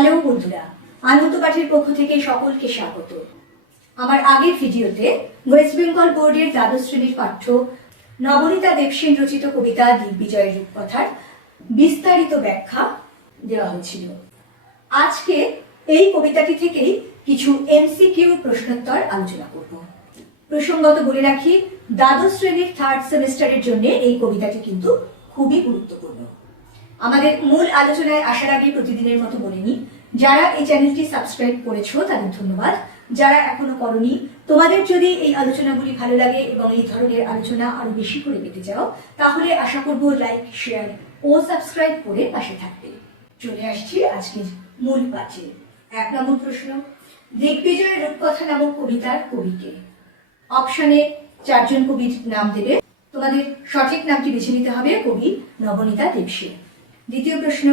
Hello বন্ধুরা, আনন্দ পাঠের পক্ষ থেকে সকলকে স্বাগত। আমার আগের ভিডিওতে ওয়েস্ট বেঙ্গল বোর্ডের দ্বাদশ শ্রেণীর পাঠ্য নবনীতা দেবসেন রচিত কবিতা দিগ্বিজয়ের রূপকথার বিস্তারিত ব্যাখ্যা দেওয়া হয়েছিল। আজকে এই কবিতাটি থেকেই কিছু এমসিকিউ প্রশ্নোত্তর আলোচনা করব। প্রসঙ্গত বলে রাখি, দ্বাদশ শ্রেণীর থার্ড সেমিস্টারের জন্য এই কবিতাটি কিন্তু খুবই গুরুত্বপূর্ণ। আমাদের মূল আলোচনায় আসার আগে প্রতিদিনের মতো বলে নিই, যারা এই চ্যানেলটি সাবস্ক্রাইব করেছো তাদের ধন্যবাদ। যারা এখনো করনি, তোমাদের যদি এই আলোচনাগুলি ভালো লাগে এবং এই ধরনের আলোচনা আরো বেশি করে পেতে চাও, তাহলে আশা করব লাইক, শেয়ার ও সাবস্ক্রাইব করে পাশে থাকবে। চলে আসছি আজকের মূল পাঠে। 1 নম্বর প্রশ্ন, দিগ্বিজয়ের রূপকথা নামক কবিতার কবিকে? অপশনে 4 জন কবির নাম দেবে, তোমাদের সঠিক নামটি বেছে নিতে হবে কবি নবনীতা দেবসেন। দ্বিতীয় প্রশ্ন,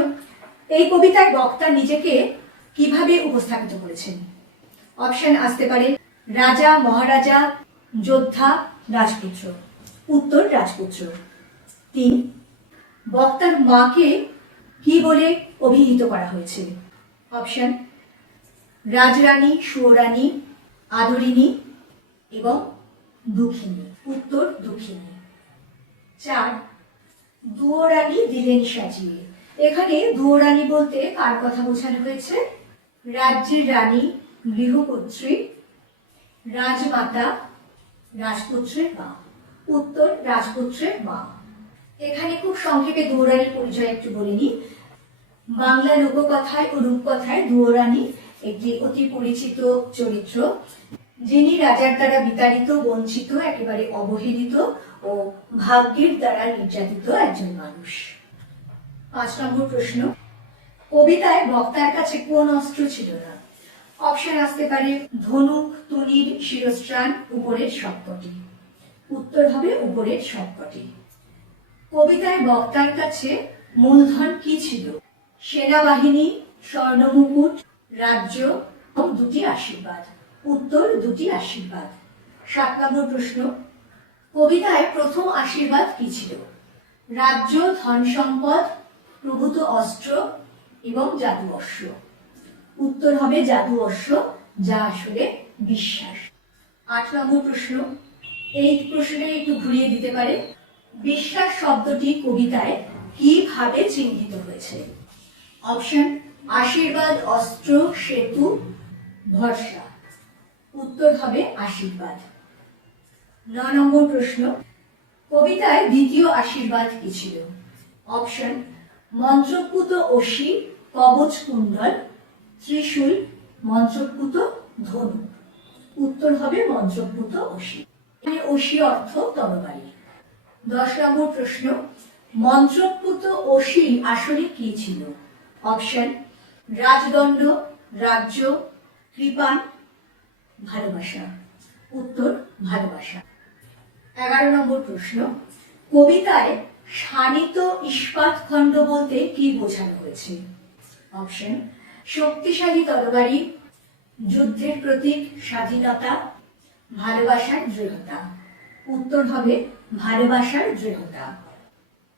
এই কবিতায় বক্তা নিজেকে কিভাবে উপস্থাপিত করেছেন? অপশন আসতে পারে রাজা, মহারাজা, যোদ্ধা, রাজপুত্র। উত্তর রাজপুত্র। 3, বক্তার মাকে কি বলে অভিহিত করা হয়েছে? অপশন রাজরানী, সুয়োরানী, আদরিণী এবং দুঃখিনী। উত্তর দুঃখিনী। 4, দুয়োরানী দিলেন সাজিয়ে। এখানে দুয়োরানী বলতে কার কথা বোঝানো হয়েছে? রাজ্যের রানী, গৃহকর্ত্রী, রাজমাতা, রাজপুত্রের মা। উত্তর রাজপুত্রের মা। এখানে খুব সংক্ষেপে দুয়োরানীর পরিচয় একটু বলে নিই। বাংলা লোককথায় ও রূপকথায় দুয়োরানী একটি অতি পরিচিত চরিত্র, যিনি রাজার দ্বারা বিতাড়িত, বঞ্চিত, একেবারে অবহেলিত ও ভাগ্যের দ্বারা নির্যাতিত একজন মানুষ। 5 নম্বর প্রশ্ন, কবিতায় বক্তার কাছে কোন অস্ত্র ছিল না? অপশন আসতে পারে ধনুক, তুনীর, শিরস্ত্রাণ, উপরের সবকটি। উত্তর হবে উপরের সবকটি। কবিতায় বক্তার কাছে মূলধন কি ছিল? সেনাবাহিনী, স্বর্ণমুকুট, রাজ্য ও 2টি আশীর্বাদ। উত্তর 2টি আশীর্বাদ। 7 নম্বর প্রশ্ন, কবিতায় প্রথম আশীর্বাদ কি ছিল? রাজ্য, ধন সম্পদ, প্রভূত অস্ত্র এবং জাদু অশ্ব। উত্তর হবে জাদু অশ্ব, যা আসলে বিশ্বাস। 8 নম্বর প্রশ্ন, এই প্রশ্নে একটু ঘুরিয়ে দিতে পারে, বিশ্বাস শব্দটি কবিতায় কিভাবে চিহ্নিত হয়েছে? অপশন আশীর্বাদ, অস্ত্র, সেতু, ভরসা। উত্তর হবে আশীর্বাদ। 9 নম্বর প্রশ্ন, কবিতায় দ্বিতীয় আশীর্বাদ কি ছিল? অপশন মন্ত্রপুত অসি, কবচ কুণ্ডল, ত্রিশূল, মন্ত্রপুত ধনু। উত্তর হবে মন্ত্রপুত অসি। এখানে অসি অর্থ তরবারি। 10 নম্বর প্রশ্ন, মন্ত্রপুত অসি আসলে কি ছিল? অপশন রাজদণ্ড, রাজ্য, কৃপাণ, ভালোবাসা। উত্তর ভালোবাসা। 11 নম্বর প্রশ্ন, কবিতায় শানিত ইস্পাত খণ্ড বলতে কি বোঝানো হয়েছে? অপশন শক্তিশালী তরবারি, যুদ্ধের প্রতীক, স্বাধীনতা, ভালোবাসার দৃঢ়তা। উত্তর হবে ভালোবাসার দৃঢ়তা।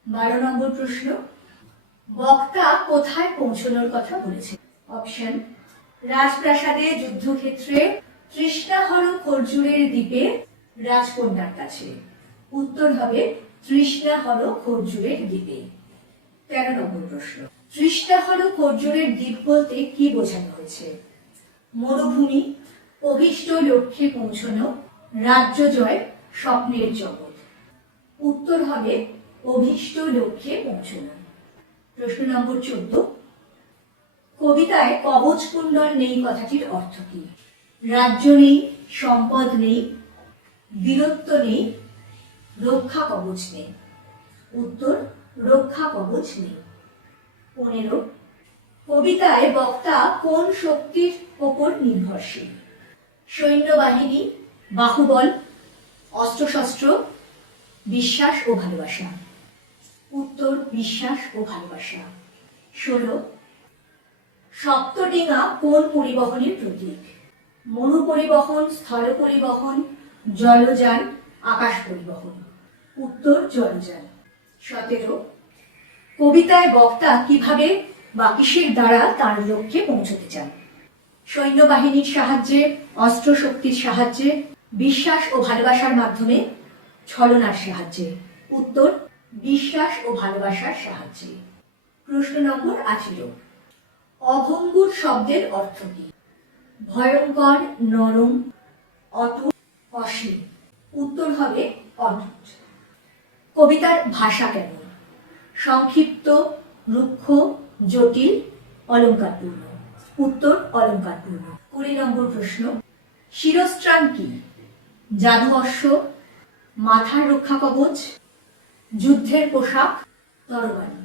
12 নম্বর প্রশ্ন, বক্তা কোথায় পৌঁছানোর কথা বলেছে? অপশন রাজপ্রাসাদে, যুদ্ধক্ষেত্রে, তৃষ্ণাহর খরজুরের দ্বীপে, রাজকন্যার কাছে। উত্তর হবে তৃষ্ণাহর খরজুরের দ্বীপে। 13 নম্বর প্রশ্ন, তৃষ্ণাহর খরজুরের দ্বীপ বলতে কি বোঝানো হয়েছে? মরুভূমি, অভীষ্ট লক্ষ্যে পৌঁছানো, রাজ্য জয়, স্বপ্নের জগৎ। উত্তর হবে অভীষ্ট লক্ষ্যে পৌঁছানো। প্রশ্ন নম্বর 14, কবিতায় কবচ কুণ্ডল নেই কথাটির অর্থ কি? রাজ্য নেই, সম্পদ নেই, বীরত্ব নেই, রক্ষা কবচ নেই। উত্তর রক্ষা কবচ নেই। 15, কবিতায় বক্তা কোন শক্তির ওপর নির্ভরশীল? সৈন্যবাহিনী, বাহুবল, অস্ত্রশস্ত্র, বিশ্বাস ও ভালোবাসা। উত্তর বিশ্বাস ও ভালোবাসা। 16, সপ্তডিঙা কোন পরিবহনের প্রতীক? মরু পরিবহন, স্থল পরিবহন, জলযান, আকাশ পরিবহন। উত্তর জলযান। 17, কবিতায় বক্তা কিভাবে বা কিসের দ্বারা তার লক্ষ্যে পৌঁছতে চান? সৈন্যবাহিনীর সাহায্যে, অস্ত্র শক্তির সাহায্যে, বিশ্বাস ও ভালোবাসার মাধ্যমে, ছলনার সাহায্যে? উত্তর, বিশ্বাস ও ভালোবাসার সাহায্যে। প্রশ্ন নম্বর 18। অভঙ্গুর শব্দের অর্থ কি? ভয়ঙ্কর, নরম, অটুট, অসীম। উত্তর হবে অটুট। কবিতার ভাষা কেমন? সংক্ষিপ্ত, রুক্ষ, জটিল, অলঙ্কারপূর্ণ। উত্তর অলঙ্কারপূর্ণ। 20 নম্বর প্রশ্ন। শিরস্ত্রাণ কি? জাদু অশ্ব, মাথার রক্ষা কবচ, যুদ্ধের পোশাক, তরবারি।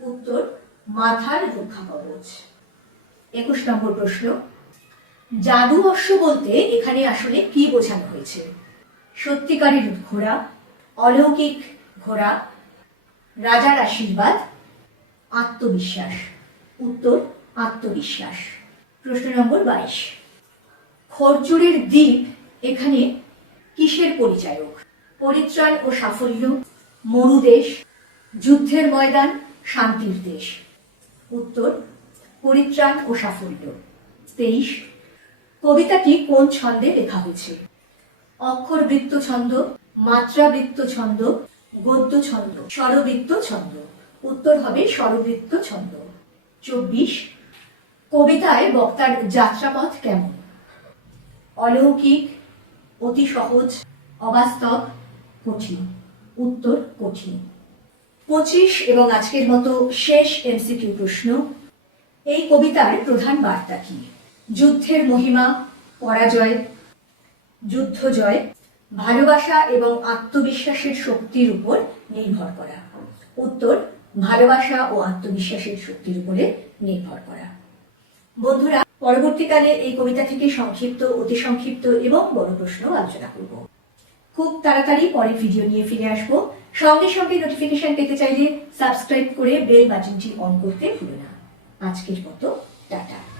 উত্তর মাথার রক্ষা কবচ। 21 নম্বর প্রশ্ন। জাদু অশ্ব বলতে এখানে আসলে কি বোঝানো হয়েছে? সত্যিকারের ঘোড়া, অলৌকিক ঘোড়া, রাজার আশীর্বাদ, আত্মবিশ্বাস। উত্তর আত্মবিশ্বাস। প্রশ্ন নম্বর 22। খরচুরের দ্বীপ এখানে কিসের পরিচায়ক? পরিত্রাণ ও সাফল্য, মরুদেশ, যুদ্ধের ময়দান, শান্তির দেশ। উত্তর পরিত্রাণ ও সাফল্য। 23। কবিতাটি কোন ছন্দে লেখা হয়েছে? অক্ষরবৃত্ত ছন্দ, মাত্রাবৃত্ত ছন্দ, গদ্য ছন্দ, স্বরবৃত্ত ছন্দ। উত্তর হবে স্বরবৃত্ত ছন্দ। 24। কবিতায় বক্তার যাত্রাপথ কেমন? অলৌকিক, অতি সহজ, অবাস্তব, কঠিন। উত্তর কঠিন। 25 এবং আজকের মতো শেষ এমসিকিউ প্রশ্ন। এই কবিতার প্রধান বার্তা কি? যুদ্ধের মহিমা, পরাজয়, যুদ্ধ জয়, ভালোবাসা এবং আত্মবিশ্বাসের শক্তির উপর নির্ভর করা। উত্তর ভালোবাসা ও আত্মবিশ্বাসের শক্তির উপরে নির্ভর করা। বন্ধুরা, পরবর্তীকালে এই কবিতা থেকে সংক্ষিপ্ত, অতি সংক্ষিপ্ত এবং বড় প্রশ্ন আলোচনা করব। খুব তাড়াতাড়ি পরের ভিডিও নিয়ে ফিরে আসব। সঙ্গে সঙ্গে নোটিফিকেশন পেতে চাইলে সাবস্ক্রাইব করে বেল বাটনটি অন করতে ভুলো না। আজকের মতো টাটা।